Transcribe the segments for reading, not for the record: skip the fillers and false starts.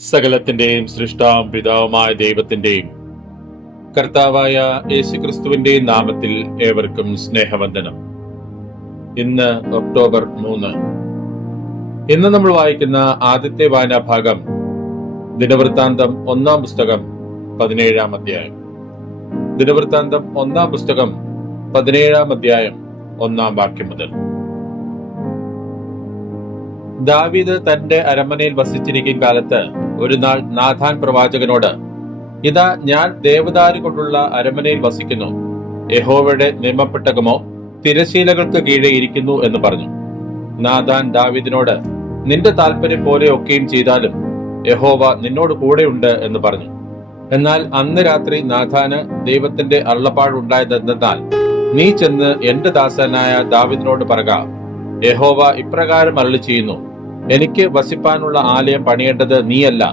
സകലത്തിന്റെയും സൃഷ്ടാവും പിതാവുമായ ദൈവത്തിന്റെയും കർത്താവായ യേശുക്രിസ്തുവിന്റെ നാമത്തിൽ ഏവർക്കും സ്നേഹവന്ദനം. ഇന്ന് ഒക്ടോബർ 3. ഇന്ന് നമ്മൾ വായിക്കുന്ന ആദ്യത്തെ വായനാഭാഗം ദിനവൃത്താന്തം 1-ാം പുസ്തകം 17-ാം അധ്യായം. ദിനവൃത്താന്തം 1-ാം പുസ്തകം 17-ാം അധ്യായം 1-ാം വാക്യം മുതൽ. ദാവീദ് തന്റെ അരമനയിൽ വസിച്ചിരിക്കും കാലത്ത് ഒരു നാൾ നാഥാൻ പ്രവാചകനോട്, ഇതാ ഞാൻ ദേവദാരു കൊണ്ടുള്ള അരമനയിൽ വസിക്കുന്നു, യഹോവയുടെ നിയമപ്പെട്ടകമോ തിരശീലകൾക്ക് കീഴെ ഇരിക്കുന്നു എന്ന് പറഞ്ഞു. നാഥാൻ ദാവീദിനോട്, നിന്റെ താല്പര്യം പോലെ ഒക്കെയും ചെയ്താലും യഹോവ നിന്നോട് കൂടെയുണ്ട് എന്ന് പറഞ്ഞു. എന്നാൽ അന്ന് രാത്രി നാഥാന് ദൈവത്തിന്റെ അരുളപ്പാടുണ്ടായതെന്നാൽ, നീ ചെന്ന് എന്റെ ദാസനായ ദാവീദിനോട് പറക, യഹോവ ഇപ്രകാരം അരുളി ചെയ്യുന്നു, എനിക്ക് വസിപ്പാനുള്ള ആലയം പണിയേണ്ടത് നീയല്ല.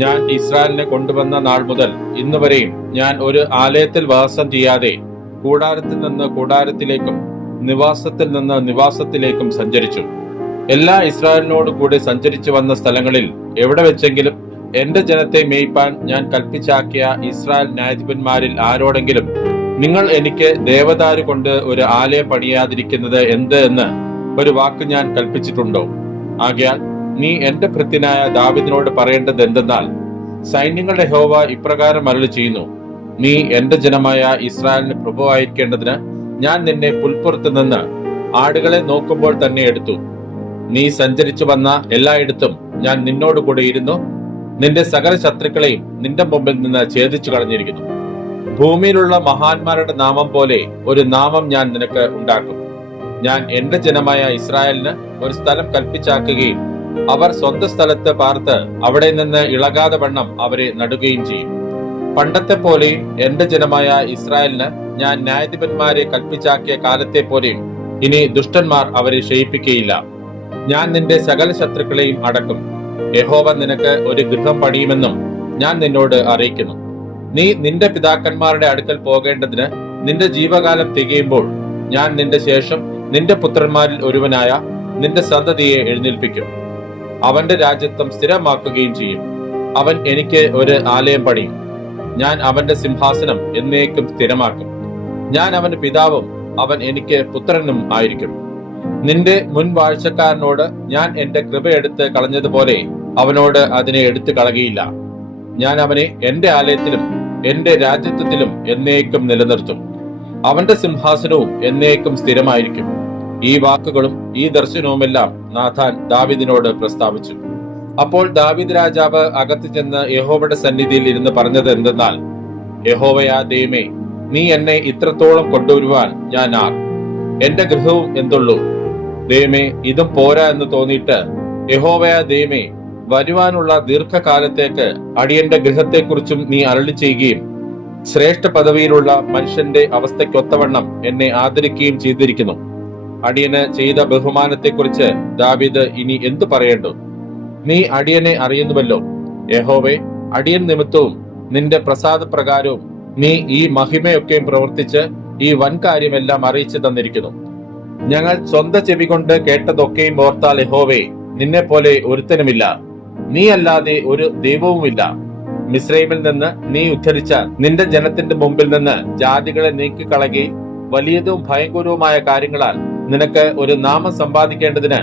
ഞാൻ ഇസ്രായേലിനെ കൊണ്ടുവന്ന നാൾ മുതൽ ഇന്നുവരെയും ഞാൻ ഒരു ആലയത്തിൽ വാസം ചെയ്യാതെ കൂടാരത്തിൽ നിന്ന് കൂടാരത്തിലേക്കും നിവാസത്തിൽ നിന്ന് നിവാസത്തിലേക്കും സഞ്ചരിച്ചു. എല്ലാ ഇസ്രായേലിനോട് കൂടെ സഞ്ചരിച്ചു വന്ന സ്ഥലങ്ങളിൽ എവിടെ വെച്ചെങ്കിലും എന്റെ ജനത്തെ മേയ്പാൻ ഞാൻ കൽപ്പിച്ചാക്കിയ ഇസ്രായേൽ ന്യായാധിപന്മാരിൽ ആരോടെങ്കിലും, നിങ്ങൾ എനിക്ക് ദേവദാരു കൊണ്ട് ഒരു ആലയം പണിയാതിരിക്കുന്നത് എന്ത് എന്ന് ഒരു വാക്ക് ഞാൻ കൽപ്പിച്ചിട്ടുണ്ടോ? ആകയാൽ നീ എന്റെ ഭൃത്യനായ ദാവീദിനോട് പറയേണ്ടത് എന്തെന്നാൽ, സൈന്യങ്ങളുടെ യഹോവ ഇപ്രകാരം അരുളി ചെയ്യുന്നു, നീ എന്റെ ജനമായ ഇസ്രായേലിന് പ്രഭുവായിരിക്കേണ്ടതിന് ഞാൻ നിന്നെ പുൽപ്പുറത്ത് നിന്ന് ആടുകളെ നോക്കുമ്പോൾ തന്നെ എടുത്തു. നീ സഞ്ചരിച്ചു വന്ന എല്ലായിടത്തും ഞാൻ നിന്നോട് കൂടെ ഇരുന്നു. നിന്റെ സകല ശത്രുക്കളെയും നിന്റെ മുമ്പിൽ നിന്ന് ഛേദിച്ചു കളഞ്ഞിരിക്കുന്നു. ഭൂമിയിലുള്ള മഹാന്മാരുടെ നാമം പോലെ ഒരു നാമം ഞാൻ നിനക്ക് ഉണ്ടാക്കും. ഞാൻ എന്റെ ജനമായ ഇസ്രായേലിന് ഒരു സ്ഥലം കൽപ്പിച്ചാക്കുകയും അവർ സ്വന്തം സ്ഥലത്ത് പാർത്ത് അവിടെ നിന്ന് ഇളകാതെ വണ്ണം അവരെ നടുകയും ചെയ്യും. പണ്ടത്തെ പോലെയും എന്റെ ജനമായ ഇസ്രായേലിന് ഞാൻ ന്യായാധിപന്മാരെ കൽപ്പിച്ചാക്കിയ കാലത്തെ പോലെയും ഇനി ദുഷ്ടന്മാർ അവരെ ക്ഷയിപ്പിക്കുകയില്ല. ഞാൻ നിന്റെ സകല ശത്രുക്കളെയും അടക്കും. യഹോവ നിനക്ക് ഒരു ഗൃഹം പണിയുമെന്നും ഞാൻ നിന്നോട് അറിയിക്കുന്നു. നീ നിന്റെ പിതാക്കന്മാരുടെ അടുക്കൽ പോകേണ്ടതിന് നിന്റെ ജീവകാലം തികയുമ്പോൾ ഞാൻ നിന്റെ ശേഷം നിന്റെ പുത്രന്മാരിൽ ഒരുവനായ നിന്റെ സന്തതിയെ എഴുന്നേൽപ്പിക്കും. അവന്റെ രാജ്യത്വം സ്ഥിരമാക്കുകയും ചെയ്യും. അവൻ എനിക്ക് ഒരു ആലയം പണിയും. ഞാൻ അവന്റെ സിംഹാസനം എന്നേക്കും സ്ഥിരമാക്കും. ഞാൻ അവന്റെ പിതാവും അവൻ എനിക്ക് പുത്രനും ആയിരിക്കും. നിന്റെ മുൻ വാഴ്ചക്കാരനോട് ഞാൻ എന്റെ കൃപ എടുത്ത് കളഞ്ഞതുപോലെ അവനോട് അതിനെ എടുത്തു കളകയില്ല. ഞാൻ അവനെ എന്റെ ആലയത്തിലും എന്റെ രാജ്യത്വത്തിലും എന്നേക്കും നിലനിർത്തും. അവന്റെ സിംഹാസനവും എന്നേക്കും സ്ഥിരമായിരിക്കും. ഈ വാക്കുകളും ഈ ദർശനവുമെല്ലാം നാഥാൻ ദാവീദിനോട് പ്രസ്താവിച്ചു. അപ്പോൾ ദാവീദ് രാജാവ് അകത്ത് ചെന്ന് യഹോവയുടെ സന്നിധിയിൽ ഇരുന്ന് പറഞ്ഞത് എന്തെന്നാൽ, യഹോവയാ ദൈവമേ, നീ എന്നെ ഇത്രത്തോളം കൊണ്ടുവരുവാൻ ഞാൻ ആർ? എന്റെ ഗൃഹവും എന്തുള്ളൂ? ദൈവമേ, ഇതും പോരാ എന്ന് തോന്നിയിട്ട്, യഹോവയാ ദൈവമേ, വരുവാനുള്ള ദീർഘകാലത്തേക്ക് അടിയന്റെ ഗൃഹത്തെക്കുറിച്ചും നീ അരുളി ചെയ്യുകയും ശ്രേഷ്ഠ പദവിയിലുള്ള മനുഷ്യന്റെ അവസ്ഥയ്ക്കൊത്തവണ്ണം എന്നെ ആദരിക്കുകയും ചെയ്തിരിക്കുന്നു. അടിയന് ചെയ്ത ബഹുമാനത്തെക്കുറിച്ച് ദാവീദ് ഇനി എന്തു പറയേണ്ടു? നീ അടിയനെ അറിയുന്നുവല്ലോ. യഹോവേ, അടിയൻ നിമിത്തവും നിന്റെ പ്രസാദപ്രകാരവും നീ ഈ മഹിമയൊക്കെയും പ്രവർത്തിച്ച് ഈ വൻകാര്യമെല്ലാം അറിയിച്ചു തന്നിരിക്കുന്നു. ഞങ്ങൾ സ്വന്തം ചെവി കൊണ്ട് കേട്ടതൊക്കെയും ഓർത്താൽ യഹോവേ, നിന്നെ പോലെ ഒരുത്തനുമില്ല, നീ അല്ലാതെ ഒരു ദൈവവുമില്ല. മിസ്രൈമിൽ നിന്ന് നീ ഉദ്ധരിച്ച നിന്റെ ജനത്തിന്റെ മുമ്പിൽ നിന്ന് ജാതികളെ നീക്കിക്കളയുകയും വലിയതും ഭയങ്കരവുമായ കാര്യങ്ങളാൽ നിനക്ക് ഒരു നാമം സമ്പാദിക്കേണ്ടതിന്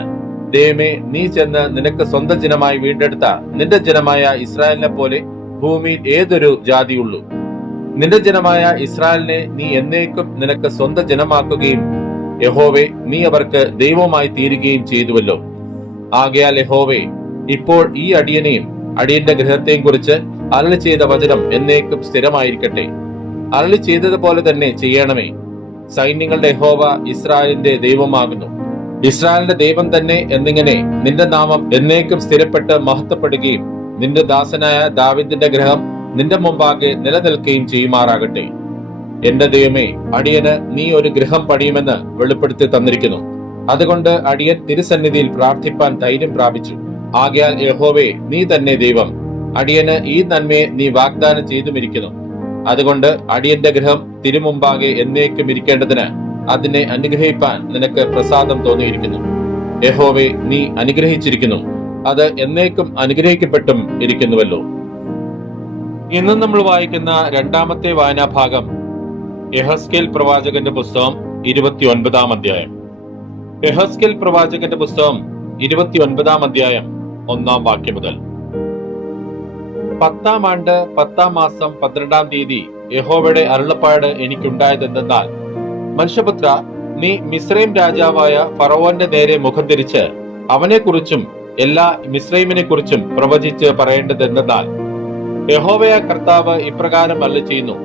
ദൈവമേ, നീ ചെന്ന് നിനക്ക് സ്വന്തം ജനമായി വീണ്ടെടുത്ത നിന്റെ ജനമായ ഇസ്രായേലിനെ പോലെ ഭൂമിയിൽ ഏതൊരു ജാതിയുള്ളൂ. നിന്റെ ജനമായ ഇസ്രായേലിനെ നീ എന്നേക്കും നിനക്ക് സ്വന്തം ജനമാക്കുകയും യഹോവേ, നീ അവർക്ക് ദൈവമായി തീരുകയും ചെയ്തുവല്ലോ. ആകയാൽ യഹോവേ, ഇപ്പോൾ ഈ അടിയനെയും അടിയന്റെ ഗൃഹത്തെയും കുറിച്ച് അരുളി ചെയ്ത വചനം എന്നേക്കും സ്ഥിരമായിരിക്കട്ടെ. അരുളി ചെയ്തതുപോലെ തന്നെ ചെയ്യണമേ. സൈന്യങ്ങളുടെ യഹോവ ഇസ്രായേലിന്റെ ദൈവമാകുന്നു. ഇസ്രായേലിന്റെ ദൈവം തന്നെ എന്നിങ്ങനെ നിന്റെ നാമം എന്നേക്കും സ്ഥിരപ്പെട്ട് മഹത്വപ്പെടുകയും നിന്റെ ദാസനായ ദാവീദിന്റെ ഗൃഹം നിന്റെ മുമ്പാകെ നിലനിൽക്കുകയും ചെയ്യുമാറാകട്ടെ. എന്റെ ദൈവമേ, അടിയന് നീ ഒരു ഗൃഹം പണിയുമെന്ന് വെളിപ്പെടുത്തി തന്നിരിക്കുന്നു. അതുകൊണ്ട് അടിയൻ തിരുസന്നിധിയിൽ പ്രാർത്ഥിപ്പാൻ ധൈര്യം പ്രാപിച്ചു. ആകയാൽ യഹോവേ, നീ തന്നെ ദൈവം. അടിയന് ഈ നന്മയെ നീ വാഗ്ദാനം ചെയ്തുമിരിക്കുന്നു. അതുകൊണ്ട് അടിയന്റെ ഗൃഹം തിരുമുമ്പാകെ എന്നേക്കും ഇരിക്കേണ്ടതിന് അതിനെ അനുഗ്രഹിപ്പാൻ നിനക്ക് പ്രസാദം തോന്നിയിരിക്കുന്നു. യഹോവേ, നീ അനുഗ്രഹിച്ചിരിക്കുന്നു. അത് എന്നേക്കും അനുഗ്രഹിക്കപ്പെട്ടും ഇരിക്കുന്നുവല്ലോ. ഇന്ന് നമ്മൾ വായിക്കുന്ന രണ്ടാമത്തെ വായനാഭാഗം യെഹെസ്കേൽ പ്രവാചകന്റെ പുസ്തകം 29-ാം അധ്യായം. യെഹെസ്കേൽ പ്രവാചകന്റെ പുസ്തകം 29-ാം അധ്യായം 1-ാം വാക്യം മുതൽ. 10-ാം ആണ്ട് 10-ാം മാസം 12-ാം തീയതി യഹോവയുടെ അരുളപ്പാട് എനിക്കുണ്ടായതെന്തെന്നാൽ, മനുഷ്യപുത്ര, നീ മിസ്രൈം രാജാവായ ഫറവോന്റെ നേരെ മുഖം തിരിച്ച് അവനെക്കുറിച്ചും എല്ലാ മിസ്രൈമിനെ കുറിച്ചും പ്രവചിച്ച് പറയേണ്ടതെന്തെന്നാൽ, യഹോവയായ കർത്താവ് ഇപ്രകാരം അരുളിച്ചെയ്യുന്നു: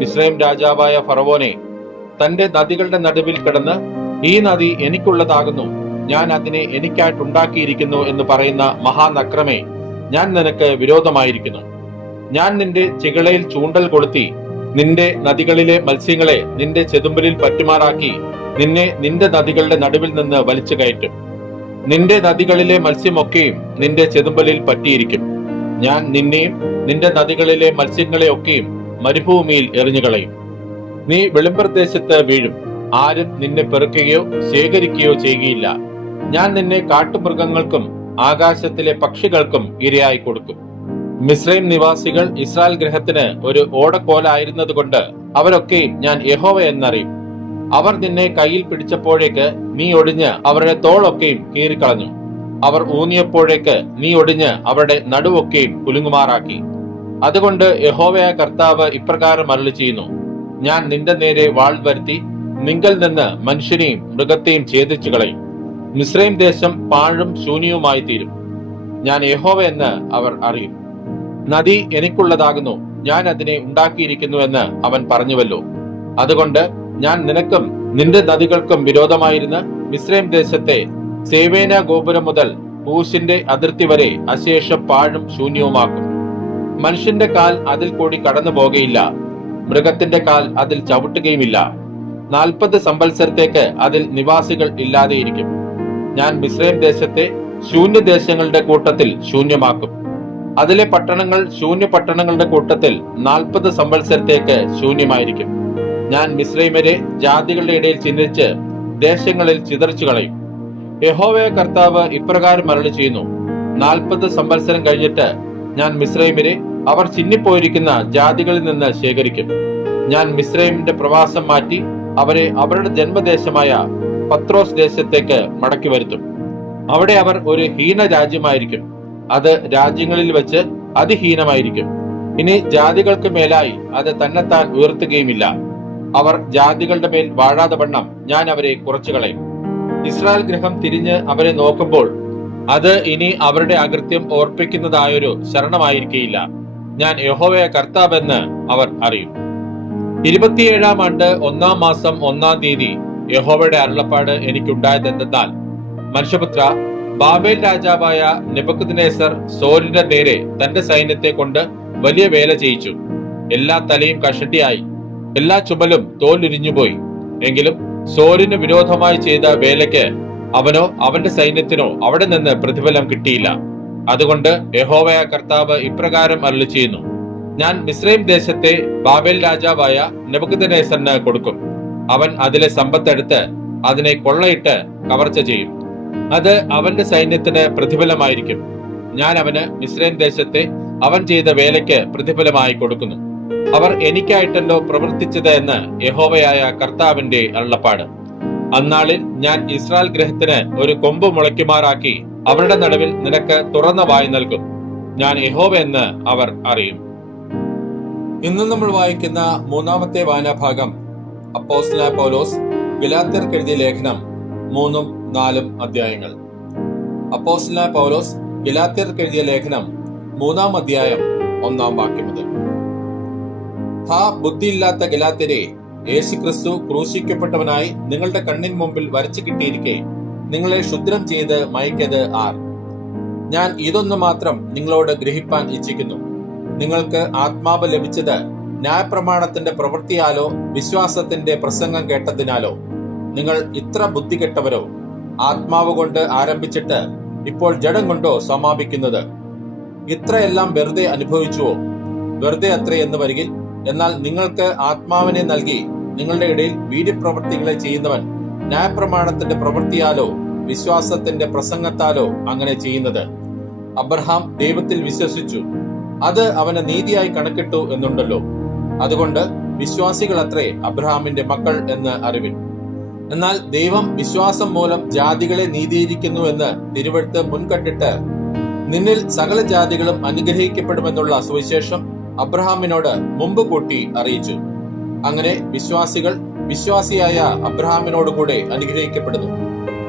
മിസ്രൈം രാജാവായ ഫറവോനെ, തന്റെ നദികളുടെ നടുവിൽ കിടന്ന് ഈ നദി എനിക്കുള്ളതാകുന്നു, ഞാൻ അതിനെ എനിക്കായിട്ടുണ്ടാക്കിയിരിക്കുന്നു എന്ന് പറയുന്ന മഹാനക്രമേ, ഞാൻ നിനക്ക് വിരോധമായിരിക്കുന്നു. ഞാൻ നിന്റെ ചികളയിൽ ചൂണ്ടൽ കൊളുത്തി നിന്റെ നദികളിലെ മത്സ്യങ്ങളെ നിന്റെ ചെതുമ്പലിൽ പറ്റുമാറാക്കി നിന്നെ നിന്റെ നദികളുടെ നടുവിൽ നിന്ന് വലിച്ചു കയറ്റും. നിന്റെ നദികളിലെ മത്സ്യമൊക്കെയും നിന്റെ ചെതുമ്പലിൽ പറ്റിയിരിക്കും. ഞാൻ നിന്നെയും നിന്റെ നദികളിലെ മത്സ്യങ്ങളെയൊക്കെയും മരുഭൂമിയിൽ എറിഞ്ഞുകളയും. നീ വെളിമ്പ്രദേശത്ത് വീഴും. ആരും നിന്നെ പെറുക്കുകയോ ശേഖരിക്കുകയോ ചെയ്യുകയില്ല. ഞാൻ നിന്നെ കാട്ടുമൃഗങ്ങൾക്കും ആകാശത്തിലെ പക്ഷികൾക്കും ഇരയായി കൊടുക്കും. മിസ്രൈം നിവാസികൾ ഇസ്രായേൽ ഗൃഹത്തിന് ഒരു ഓടക്കോലായിരുന്നത് കൊണ്ട് അവരൊക്കെയും ഞാൻ യഹോവ എന്നറിയും. അവർ നിന്നെ കയ്യിൽ പിടിച്ചപ്പോഴേക്ക് നീ ഒടിഞ്ഞ് അവരുടെ തോളൊക്കെയും കീറിക്കളഞ്ഞു. അവർ ഊന്നിയപ്പോഴേക്ക് നീ ഒടിഞ്ഞ് അവരുടെ നടുവൊക്കെയും കുലുങ്ങുമാറാക്കി. അതുകൊണ്ട് യഹോവയായ കർത്താവ് ഇപ്രകാരം അരുളിച്ചെയ്യുന്നു: ഞാൻ നിന്റെ നേരെ വാൾ വരുത്തി നിങ്കൽ നിന്ന് മനുഷ്യനെയും മൃഗത്തെയും ഛേദിച്ചു കളയും. മിസ്രൈം ദേശം പാഴും ശൂന്യവുമായി തീരും. ഞാൻ യഹോവ എന്ന് അവർ അറിയും. നദി എനിക്കുള്ളതാകുന്നു, ഞാൻ അതിനെ ഉണ്ടാക്കിയിരിക്കുന്നു എന്ന് അവൻ പറഞ്ഞുവല്ലോ. അതുകൊണ്ട് ഞാൻ നിനക്കും നിന്റെ നദികൾക്കും വിരോധമായിരുന്ന് മിസ്രൈം ദേശത്തെ സേവേന ഗോപുരം മുതൽ കൂശിന്റെ അതിർത്തി വരെ അശേഷം പാഴും ശൂന്യവുമാക്കും. മനുഷ്യന്റെ കാൽ അതിൽ കൂടി കടന്നു പോകുകയില്ല, മൃഗത്തിന്റെ കാൽ അതിൽ ചവിട്ടുകയുമില്ല. 40 സംവത്സരത്തേക്ക് അതിൽ നിവാസികൾ ഇല്ലാതെയിരിക്കും. ഞാൻ മിസ്രൈം ദേശത്തെ ശൂന്യദേശങ്ങളുടെ കൂട്ടത്തിൽ ശൂന്യമാക്കും. അതിലെ പട്ടണങ്ങൾ ശൂന്യ പട്ടണങ്ങളുടെ കൂട്ടത്തിൽ 40 സംവത്സരത്തേക്ക് ശൂന്യമായിരിക്കും. ഞാൻ മിസ്രൈമരെ ജാതികളുടെ ഇടയിൽ ചിഹ്നിച്ച് ദേശങ്ങളിൽ ചിതറിച്ചു കളയും. യഹോവയായ കർത്താവ് ഇപ്രകാരം അരുളിച്ചെയ്യുന്നു: 40 സംവത്സരം കഴിഞ്ഞിട്ട് ഞാൻ മിസ്രൈമരെ അവർ ചിന്നിപ്പോയിരിക്കുന്ന ജാതികളിൽ നിന്ന് ശേഖരിക്കും. ഞാൻ മിസ്രൈമിന്റെ പ്രവാസം മാറ്റി അവരെ അവരുടെ ജന്മദേശമായ പത്രോസ് ദേശത്തേക്ക് മടക്കി വരുത്തും. അവിടെ അവർ ഒരു ഹീന രാജ്യമായിരിക്കും. അത് രാജ്യങ്ങളിൽ വെച്ച് അതിഹീനമായിരിക്കും. ഇനി ജാതികൾക്ക് മേലായി അത് തന്നെത്താൻ ഉയർത്തുകയുമില്ല. അവർ ജാതികളുടെ മേൽ വാഴാതെ വണ്ണം ഞാൻ അവരെ കുറച്ചു കളയും. ഇസ്രായേൽ ഗൃഹം തിരിഞ്ഞ് അവരെ നോക്കുമ്പോൾ അത് ഇനി അവരുടെ അകൃത്യം ഓർപ്പിക്കുന്നതായൊരു ശരണമായിരിക്കയില്ല. ഞാൻ യഹോവയായ കർത്താവെന്ന് അവർ അറിയും. 27-ാം ആണ്ട് 1-ാം മാസം 1-ാം തീയതി യഹോവയുടെ അരുളപ്പാട് എനിക്കുണ്ടായതെന്തെന്നാൽ, മനുഷ്യപുത്ര, ബാബേൽ രാജാവായ നെബൂഖദ്നേസർ സോരിന്റെ നേരെ തന്റെ സൈന്യത്തെ കൊണ്ട് വലിയ വേല ചെയ്യിച്ചു. എല്ലാ തലയും കഷണ്ടിയായി, എല്ലാ ചുമലും തോലുരിഞ്ഞുപോയി. എങ്കിലും സോരിന് വിരോധമായി ചെയ്ത വേലയ്ക്ക് അവനോ അവന്റെ സൈന്യത്തിനോ അവിടെ നിന്ന് പ്രതിഫലം കിട്ടിയില്ല. അതുകൊണ്ട് യഹോവയായ കർത്താവ് ഇപ്രകാരം അരുളിച്ചെയ്യുന്നു: ഞാൻ മിസ്രൈം ദേശത്തെ ബാബേൽ രാജാവായ നെബൂഖദ്നേസറിന് കൊടുക്കും. അവൻ അതിലെ സമ്പത്തെടുത്ത് അതിനെ കൊള്ളയിട്ട് കവർച്ച ചെയ്യും. അത് അവന്റെ സൈന്യത്തിന് പ്രതിഫലമായിരിക്കും. ഞാൻ അവന് മിസ്രൈം ദേശത്തെ അവൻ ചെയ്ത വേലയ്ക്ക് പ്രതിഫലമായി കൊടുക്കുന്നു. അവർ എനിക്കായിട്ടല്ലോ പ്രവർത്തിച്ചത് എന്ന് യഹോവയായ കർത്താവിന്റെ അരുളപ്പാട്. അന്നാളിൽ ഞാൻ ഇസ്രായേൽ ഗൃഹത്തിന് ഒരു കൊമ്പ് മുളയ്ക്കുമാറാക്കി അവരുടെ നടുവിൽ നിനക്ക് തുറന്ന വായ് നൽകും. ഞാൻ യഹോവ എന്ന് അവർ അറിയും. ഇന്ന് നമ്മൾ വായിക്കുന്ന മൂന്നാമത്തെ വായനാഭാഗം അപ്പോസ്തലനായ പൗലോസ് ഗലാത്യർക്ക് എഴുതിയ ലേഖനം 3-4 അധ്യായങ്ങൾ. അപ്പോസ്തലനായ പൗലോസ് ഗലാത്യർക്ക് എഴുതിയ ലേഖനം 3-ാം അധ്യായം 1-ാം വാക്യം മുതൽ. ഹാ ബുദ്ധിയില്ലാത്ത ഗലാത്യരെ, യേശുക്രിസ്തു ക്രൂശിക്കപ്പെട്ടവനായി നിങ്ങളുടെ കണ്ണിൻ മുമ്പിൽ വരച്ചു കിട്ടിയിരിക്കെ നിങ്ങളെ ക്ഷുദ്രം ചെയ്ത് മയക്കത് ആർ? ഞാൻ ഇതൊന്നു മാത്രം നിങ്ങളോട് ഗ്രഹിപ്പാൻ ഇച്ഛിക്കുന്നു. നിങ്ങൾക്ക് ആത്മാവ് ലഭിച്ചത് ന്യായപ്രമാണത്തിന്റെ പ്രവൃത്തിയാലോ വിശ്വാസത്തിന്റെ പ്രസംഗം കേട്ടതിനാലോ? നിങ്ങൾ ഇത്ര ബുദ്ധി കെട്ടവരോ? ആത്മാവ് കൊണ്ട് ആരംഭിച്ചിട്ട് ഇപ്പോൾ ജഡം കൊണ്ടോ സമാപിക്കുന്നത്? ഇത്രയെല്ലാം വെറുതെ അനുഭവിച്ചുവോ? വെറുതെ അത്രയെന്ന് വരികിൽ, എന്നാൽ നിങ്ങൾക്ക് ആത്മാവിനെ നൽകി നിങ്ങളുടെ ഇടയിൽ വീര്യപ്രവൃത്തികളെ ചെയ്യുന്നവൻ ന്യായപ്രമാണത്തിന്റെ പ്രവൃത്തിയാലോ വിശ്വാസത്തിന്റെ പ്രസംഗത്താലോ അങ്ങനെ ചെയ്യുന്നത്. അബ്രഹാം ദൈവത്തിൽ വിശ്വസിച്ചു, അത് അവന് നീതിയായി കണക്കിട്ടു എന്നുണ്ടല്ലോ. അതുകൊണ്ട് വിശ്വാസികളത്രേ അബ്രഹാമിന്റെ മക്കൾ എന്ന് അറിവിൻ. എന്നാൽ ദൈവം വിശ്വാസം മൂലം ജാതികളെ നീതീകരിക്കുന്നു എന്ന് തിരുവെഴുത്ത് മുൻകണ്ടിട്ട്, നിന്നിൽ സകല ജാതികളും അനുഗ്രഹിക്കപ്പെടുമെന്നുള്ള സുവിശേഷം അബ്രഹാമിനോട് മുമ്പ് കൂട്ടി അറിയിച്ചു. അങ്ങനെ വിശ്വാസികൾ വിശ്വാസിയായ അബ്രഹാമിനോടുകൂടെ അനുഗ്രഹിക്കപ്പെടുന്നു.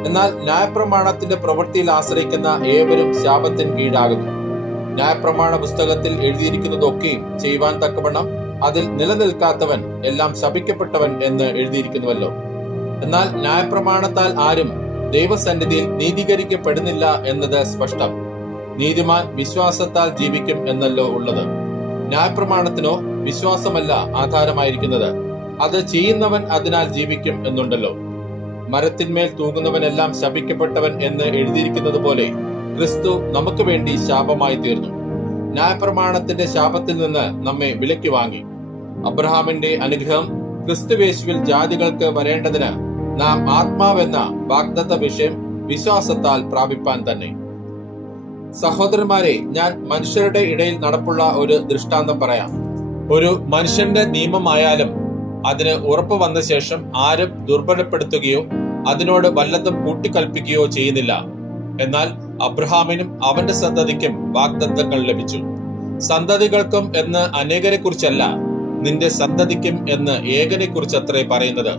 എന്നാൽ ന്യായപ്രമാണത്തിന്റെ പ്രവൃത്തിയിൽ ആശ്രയിക്കുന്ന ഏവരും ശാപത്തിന് കീഴാകുന്നു. ന്യായപ്രമാണ പുസ്തകത്തിൽ എഴുതിയിരിക്കുന്നതൊക്കെയും ചെയ്യുവാൻ തക്കവണ്ണം അതിൽ നിലനിൽക്കാത്തവൻ എല്ലാം ശപിക്കപ്പെട്ടവൻ എന്ന് എഴുതിയിരിക്കുന്നുവല്ലോ. എന്നാൽ ന്യായപ്രമാണത്താൽ ആരും ദൈവസന്നിധിയിൽ നീതീകരിക്കപ്പെടുന്നില്ല എന്നത് സ്പഷ്ടം. നീതിമാൻ വിശ്വാസത്താൽ ജീവിക്കും എന്നല്ലോ ഉള്ളത്. ന്യായപ്രമാണത്തിനോ വിശ്വാസമല്ല ആധാരമായിരിക്കുന്നത്, അത് ചെയ്യുന്നവൻ അതിനാൽ ജീവിക്കും എന്നുണ്ടല്ലോ. മരത്തിന്മേൽ തൂങ്ങുന്നവനെല്ലാം ശപിക്കപ്പെട്ടവൻ എന്ന് എഴുതിയിരിക്കുന്നത് പോലെ ക്രിസ്തു നമുക്ക് വേണ്ടി ശാപമായി തീർന്നു. ന്യായപ്രമാണത്തിന്റെ ശാപത്തിൽ നിന്ന് നമ്മെ വിലക്കി വാങ്ങി. അബ്രഹാമിന്റെ അനുഗ്രഹം ക്രിസ്തുവേശുവിൽ ജാതികൾക്ക് വരേണ്ടതിന് നാം ആത്മാവെന്ന വാഗ്ദത്ത വിഷയം വിശ്വാസത്താൽ പ്രാപിപ്പാൻ തന്നെ. സഹോദരന്മാരെ, ഞാൻ മനുഷ്യരുടെ ഇടയിൽ നടപ്പുള്ള ഒരു ദൃഷ്ടാന്തം പറയാം. ഒരു മനുഷ്യന്റെ നിയമമായാലും അതിന് ഉറപ്പ് വന്ന ശേഷം ആരും ദുർബലപ്പെടുത്തുകയോ അതിനോട് വല്ലതും കൂട്ടിക്കൽപ്പിക്കുകയോ ചെയ്യുന്നില്ല. എന്നാൽ അബ്രഹാമിനും അവന്റെ സന്തതിക്കും വാഗ്ദത്തങ്ങൾ ലഭിച്ചു. സന്തതികൾക്കും എന്ന് അനേകരെ കുറിച്ചല്ല, നിന്റെ സന്തതിക്കും എന്ന് ഏകനെ കുറിച്ചത്രേ പറയുന്നത്,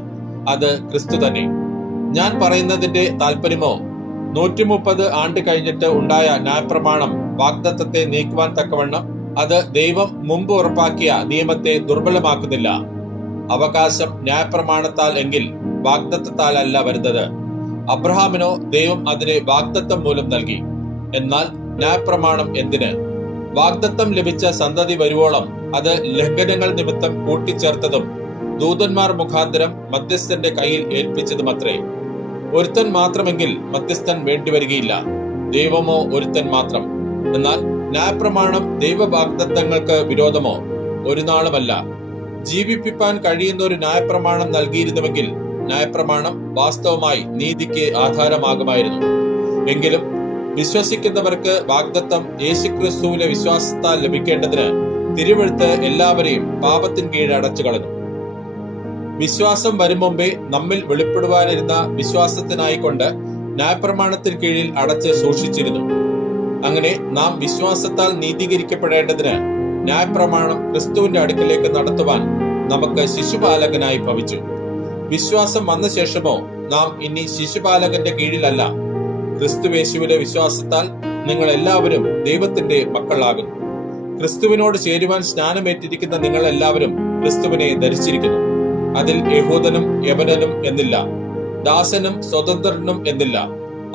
അത് ക്രിസ്തു തന്നെ. ഞാൻ പറയുന്നതിന്റെ താല്പര്യമോ 130 ആണ്ട് കഴിഞ്ഞിട്ട് ഉണ്ടായ ന്യായപ്രമാണം വാഗ്ദത്തത്തെ നീക്കുവാൻ തക്കവണ്ണം അത് ദൈവം മുമ്പ് ഉറപ്പാക്കിയ നിയമത്തെ ദുർബലമാക്കുന്നില്ല. അവകാശം ന്യായപ്രമാണത്താൽ എങ്കിൽ വാഗ്ദത്തത്താൽ അല്ല വരുന്നത്. അബ്രഹാമിനോ ദൈവം അതിനെ വാഗ്ദത്തം മൂലം നൽകി. എന്നാൽ ന്യായപ്രമാണം എന്തിന്? വാഗ്ദത്തം ലഭിച്ച സന്തതി വരുവോളം അത് ലംഘനങ്ങൾ നിമിത്തം കൂട്ടിച്ചേർത്തതും ദൂതന്മാർ മുഖാന്തരം മധ്യസ്ഥന്റെ കയ്യിൽ ഏൽപ്പിച്ചതുമത്രേ. ഒരുത്തൻ മാത്രമെങ്കിൽ മധ്യസ്ഥൻ വേണ്ടിവരികയില്ല, ദൈവമോ ഒരുത്തൻ മാത്രം. എന്നാൽ ന്യായപ്രമാണം ദൈവവാഗ്ദത്തങ്ങൾക്ക് വിരോധമോ? ഒരു നാളുമല്ല. ജീവിപ്പിപ്പാൻ കഴിയുന്ന ഒരു ന്യായപ്രമാണം നൽകിയിരുന്നുവെങ്കിൽ ന്യായപ്രമാണം വാസ്തവമായി നീതിക്ക് ആധാരമാകുമായിരുന്നു. എങ്കിലും വിശ്വസിക്കുന്നവർക്ക് വാഗ്ദത്തം യേശുക്രിസ്തുവിലെ വിശ്വാസത്താൽ ലഭിക്കേണ്ടതിന് തിരുവെഴുത്ത് എല്ലാവരെയും പാപത്തിൻ കീഴ് അടച്ചു കളഞ്ഞു. വിശ്വാസം വരും മുമ്പേ നമ്മിൽ വെളിപ്പെടുവാനിരുന്ന വിശ്വാസത്തിനായിക്കൊണ്ട് ന്യായപ്രമാണത്തിന് കീഴിൽ അടച്ച് സൂക്ഷിച്ചിരുന്നു. അങ്ങനെ നാം വിശ്വാസത്താൽ നീതീകരിക്കപ്പെടേണ്ടതിന് ന്യായപ്രമാണം ക്രിസ്തുവിന്റെ അടുക്കലേക്ക് നടത്തുവാൻ നമുക്ക് ശിശുപാലകനായി ഭവിച്ചു. വിശ്വാസം വന്ന ശേഷമോ നാം ഇനി ശിശുപാലകന്റെ കീഴിലല്ല. ക്രിസ്തുവേശുവിലെ വിശ്വാസത്താൽ നിങ്ങൾ എല്ലാവരും ദൈവത്തിന്റെ മക്കളാകുന്നു. ക്രിസ്തുവിനോട് ചേരുവാൻ സ്നാനമേറ്റിരിക്കുന്ന നിങ്ങൾ എല്ലാവരും ക്രിസ്തുവിനെ ധരിച്ചിരിക്കുന്നു. അതിൽ യഹൂദനും യവനനും എന്നില്ല, ദാസനും സ്വതന്ത്രനും എന്നില്ല,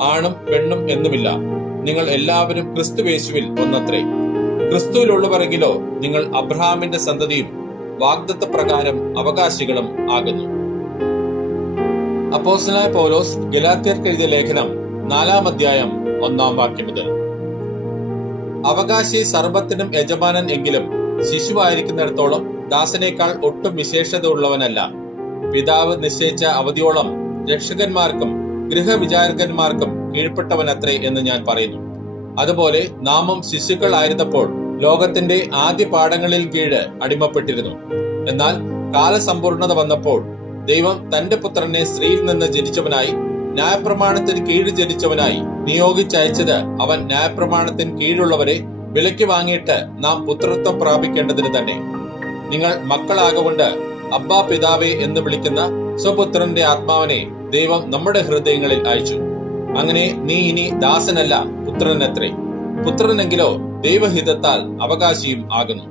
ആണും പെണ്ണും എന്നുമില്ല. നിങ്ങൾ എല്ലാവരും ക്രിസ്തുവേശുവിൽ ഒന്നത്രേ. ക്രിസ്തുവിലുള്ളവരെങ്കിലോ നിങ്ങൾ അബ്രഹാമിന്റെ സന്തതിയും വാഗ്ദത്ത പ്രകാരം അവകാശികളും ആകുന്നു. അപ്പോസ്തലനായ പൗലോസ് ഗലാത്യർക്ക് എഴുതിയ ലേഖനം 4-ാം അധ്യായം 1-ാം വാക്യം മുതൽ. അവകാശി സർവ്വത്തിനും യജമാനൻ എങ്കിലും ശിശുവായിരിക്കുന്നിടത്തോളം ദാസനേക്കാൾ ഒട്ടും വിശേഷത ഉള്ളവനല്ല. പിതാവ് നിശ്ചയിച്ച അവധിയോളം രക്ഷകന്മാർക്കും ഗൃഹവിചാരകന്മാർക്കും കീഴ്പ്പെട്ടവനത്രേ എന്ന് ഞാൻ പറയുന്നു. അതുപോലെ നാമും ശിശുക്കൾ ആയിരുന്നപ്പോൾ ലോകത്തിന്റെ ആദ്യ പാഠങ്ങളിൽ കീഴ് അടിമപ്പെട്ടിരുന്നു. എന്നാൽ കാലസമ്പൂർണത വന്നപ്പോൾ ദൈവം തന്റെ പുത്രനെ സ്ത്രീയിൽ നിന്ന് ജനിച്ചവനായി ന്യായപ്രമാണത്തിന് കീഴ് ജനിച്ചവനായി നിയോഗിച്ചയച്ചത് അവൻ ന്യായപ്രമാണത്തിന് കീഴുള്ളവരെ വിലയ്ക്ക് വാങ്ങിയിട്ട് നാം പുത്രത്വം പ്രാപിക്കേണ്ടതിന് തന്നെ. നിങ്ങൾ മക്കളാകൊണ്ട് അബ്ബാ പിതാവേ എന്ന് വിളിക്കുന്ന സ്വപുത്രന്റെ ആത്മാവിനെ ദൈവം നമ്മുടെ ഹൃദയങ്ങളിൽ അയച്ചു. അങ്ങനെ നീ ഇനി ദാസനല്ല, പുത്രനത്രേ. പുത്രനെങ്കിലോ ദൈവഹിതത്താൽ അവകാശിയും ആകുന്നു.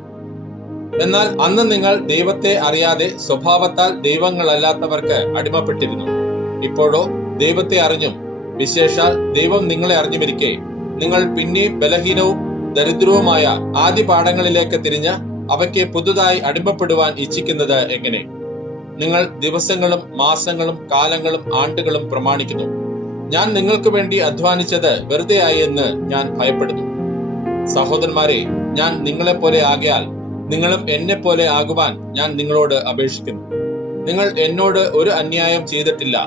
എന്നാൽ അന്ന് നിങ്ങൾ ദൈവത്തെ അറിയാതെ സ്വഭാവത്താൽ ദൈവങ്ങളല്ലാത്തവർക്ക് അടിമപ്പെട്ടിരുന്നു. ഇപ്പോഴോ ദൈവത്തെ അറിഞ്ഞും വിശേഷാൽ ദൈവം നിങ്ങളെ അറിഞ്ഞുമിരിക്കെ നിങ്ങൾ പിന്നെയും ബലഹീനവും ദരിദ്രവുമായ ആദ്യ പാഠങ്ങളിലേക്ക് തിരിഞ്ഞ് അവയ്ക്ക് പുതുതായി അടിമപ്പെടുവാൻ ഇച്ഛിക്കുന്നത് എങ്ങനെ? നിങ്ങൾ ദിവസങ്ങളും മാസങ്ങളും കാലങ്ങളും ആണ്ടുകളും പ്രമാണിക്കുന്നു. ഞാൻ നിങ്ങൾക്ക് വേണ്ടി അധ്വാനിച്ചത് വെറുതെ ആയി എന്ന് ഞാൻ ഭയപ്പെടുന്നു. സഹോദരന്മാരെ, ഞാൻ നിങ്ങളെപ്പോലെ ആകയാൽ നിങ്ങളും എന്നെ പോലെ ആകുവാൻ ഞാൻ നിങ്ങളോട് അപേക്ഷിക്കുന്നു. നിങ്ങൾ എന്നോട് ഒരു അന്യായം ചെയ്തിട്ടില്ല.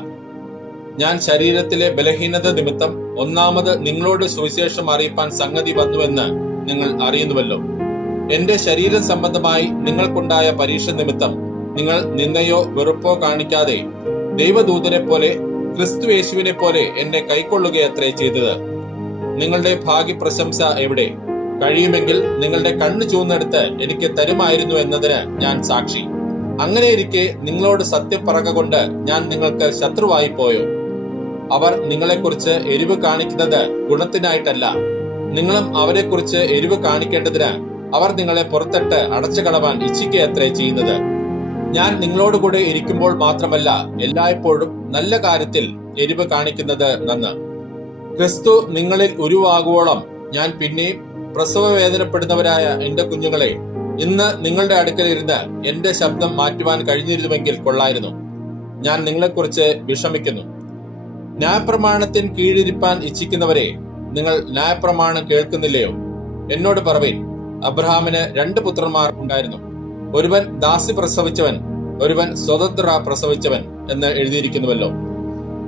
ഞാൻ ശരീരത്തിലെ ബലഹീനത നിമിത്തം ഒന്നാമത് നിങ്ങളോട് സുവിശേഷം അറിയിപ്പാൻ സംഗതി വന്നുവെന്ന് നിങ്ങൾ അറിയുന്നുവല്ലോ. എന്റെ ശരീരം സംബന്ധമായി നിങ്ങൾക്കുണ്ടായ പരീക്ഷ നിമിത്തം നിങ്ങൾ നിന്ദയോ വെറുപ്പോ കാണിക്കാതെ ദൈവദൂതനെ പോലെ ക്രിസ്തു യേശുവിനെ പോലെ എന്നെ കൈക്കൊള്ളുകയത്രേ ചെയ്തത്. നിങ്ങളുടെ ഭാഗ്യ പ്രശംസ എവിടെ? കഴിയുമെങ്കിൽ നിങ്ങളുടെ കണ്ണ് ചൂന്നെടുത്ത് എനിക്ക് തരുമായിരുന്നു എന്നതിന് ഞാൻ സാക്ഷി. അങ്ങനെയിരിക്കെ നിങ്ങളോട് സത്യം പറകൊണ്ട് ഞാൻ നിങ്ങൾക്ക് ശത്രുവായി പോയോ? അവർ നിങ്ങളെക്കുറിച്ച് എരിവ് കാണിക്കുന്നത് ഗുണത്തിനായിട്ടല്ല, നിങ്ങളും അവരെക്കുറിച്ച് എരിവ് കാണിക്കേണ്ടതിന് അവർ നിങ്ങളെ പുറത്തിട്ട് അടച്ചു കളവാൻ ഇച്ഛിക്കുകയത്രേ ചെയ്യുന്നത്. ഞാൻ നിങ്ങളോടുകൂടെ ഇരിക്കുമ്പോൾ മാത്രമല്ല, എല്ലായ്പ്പോഴും നല്ല കാര്യത്തിൽ എരിവ് കാണിക്കുന്നത് നന്ന്. ക്രിസ്തു നിങ്ങളിൽ ഉരുവാകുവോളം ഞാൻ പിന്നെയും പ്രസവ വേദനപ്പെടുന്നവരായ എന്റെ കുഞ്ഞുങ്ങളെ, ഇന്ന് നിങ്ങളുടെ അടുക്കലിരുന്ന് എന്റെ ശബ്ദം മാറ്റുവാൻ കഴിഞ്ഞിരുന്നുവെങ്കിൽ കൊള്ളായിരുന്നു. ഞാൻ നിങ്ങളെക്കുറിച്ച് വിഷമിക്കുന്നു. ന്യായപ്രമാണത്തിന് കീഴിരിപ്പാൻ ഇച്ഛിക്കുന്നവരെ, നിങ്ങൾ ന്യായപ്രമാണം കേൾക്കുന്നില്ലയോ? എന്നോട് പറവീൻ. അബ്രഹാമിന് 2 പുത്രന്മാർ ഉണ്ടായിരുന്നു. ഒരുവൻ ദാസി പ്രസവിച്ചവൻ, ഒരുവൻ സ്വതന്ത്ര പ്രസവിച്ചവൻ എന്ന് എഴുതിയിരിക്കുന്നുവല്ലോ.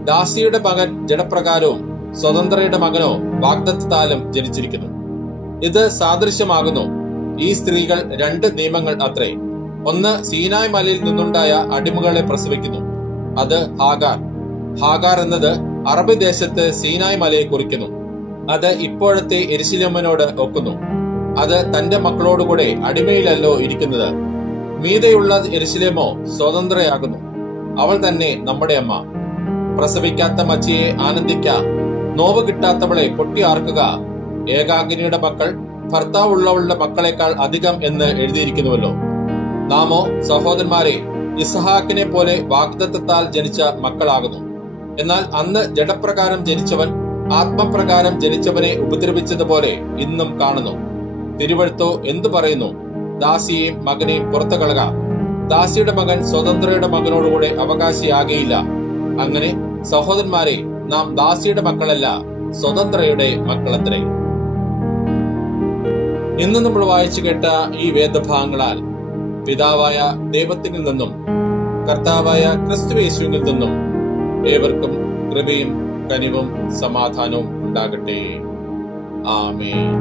ദാസിയുടെ മകൻ ജഡപ്രകാരവും സ്വതന്ത്രയുടെ മകനോ വാഗ്ദത്തത്താലും ജനിച്ചിരിക്കുന്നു. ഇത് സാദൃശ്യമാകുന്നു. ഈ സ്ത്രീകൾ 2 നിയമങ്ങൾ അത്രേ. ഒന്ന് സീനായ് മലയിൽ നിന്നുണ്ടായ അടിമകളെ പ്രസവിക്കുന്നു, അത് ഹാഗാർ. ഹാഗാർ എന്നത് അറബി ദേശത്ത് സീനായ് മലയെ കുറിക്കുന്നു. അത് ഇപ്പോഴത്തെ യെരുശലേമിനോട് ഒക്കുന്നു. അത് തന്റെ മക്കളോടുകൂടെ അടിമയിലല്ലോ ഇരിക്കുന്നത്. മീതെയുള്ള യെരുശലേമോ സ്വതന്ത്രയാകുന്നു. അവൾ തന്നെ നമ്മുടെ അമ്മ. പ്രസവിക്കാത്ത മച്ചിയെ ആനന്ദിക്ക, നോവ് കിട്ടാത്തവളെ പൊട്ടിയാർക്കുക. ഏകാഗ്നിയുടെ മക്കൾ ഭർത്താവുള്ളവളുടെ മക്കളെക്കാൾ അധികം എന്ന് എഴുതിയിരിക്കുന്നുവല്ലോ. നാമോ സഹോദരന്മാരെ, ഇസ്ഹാക്കിനെ പോലെ വാഗ്ദത്തത്താൽ ജനിച്ച മക്കളാകുന്നു. എന്നാൽ അന്ന് ജഡപ്രകാരം ജനിച്ചവൻ ആത്മപ്രകാരം ജനിച്ചവനെ ഉപദ്രവിച്ചതുപോലെ ഇന്നും കാണുന്നു. തിരുവെഴുത്തോ എന്തു പറയുന്നു? ദാസിയെയും മകനെയും പുറത്തു കളക. ദാസിയുടെ മകൻ സ്വതന്ത്രയുടെ മകനോടുകൂടെ അവകാശിയാകയില്ല. അങ്ങനെ സഹോദരന്മാരെ, നാം ദാസിയുടെ മക്കളല്ല, സ്വതന്ത്രയുടെ മക്കളത്രേ. ഇന്ന് നമ്മൾ വായിച്ചു കേട്ട ഈ വേദഭാഗങ്ങളാൽ പിതാവായ ദൈവത്തിൽ നിന്നും കർത്താവായ ക്രിസ്തുയേശുവിൽ നിന്നും ഏവർക്കും കൃപയും കനിവും സമാധാനവും ഉണ്ടാകട്ടെ. ആമേൻ.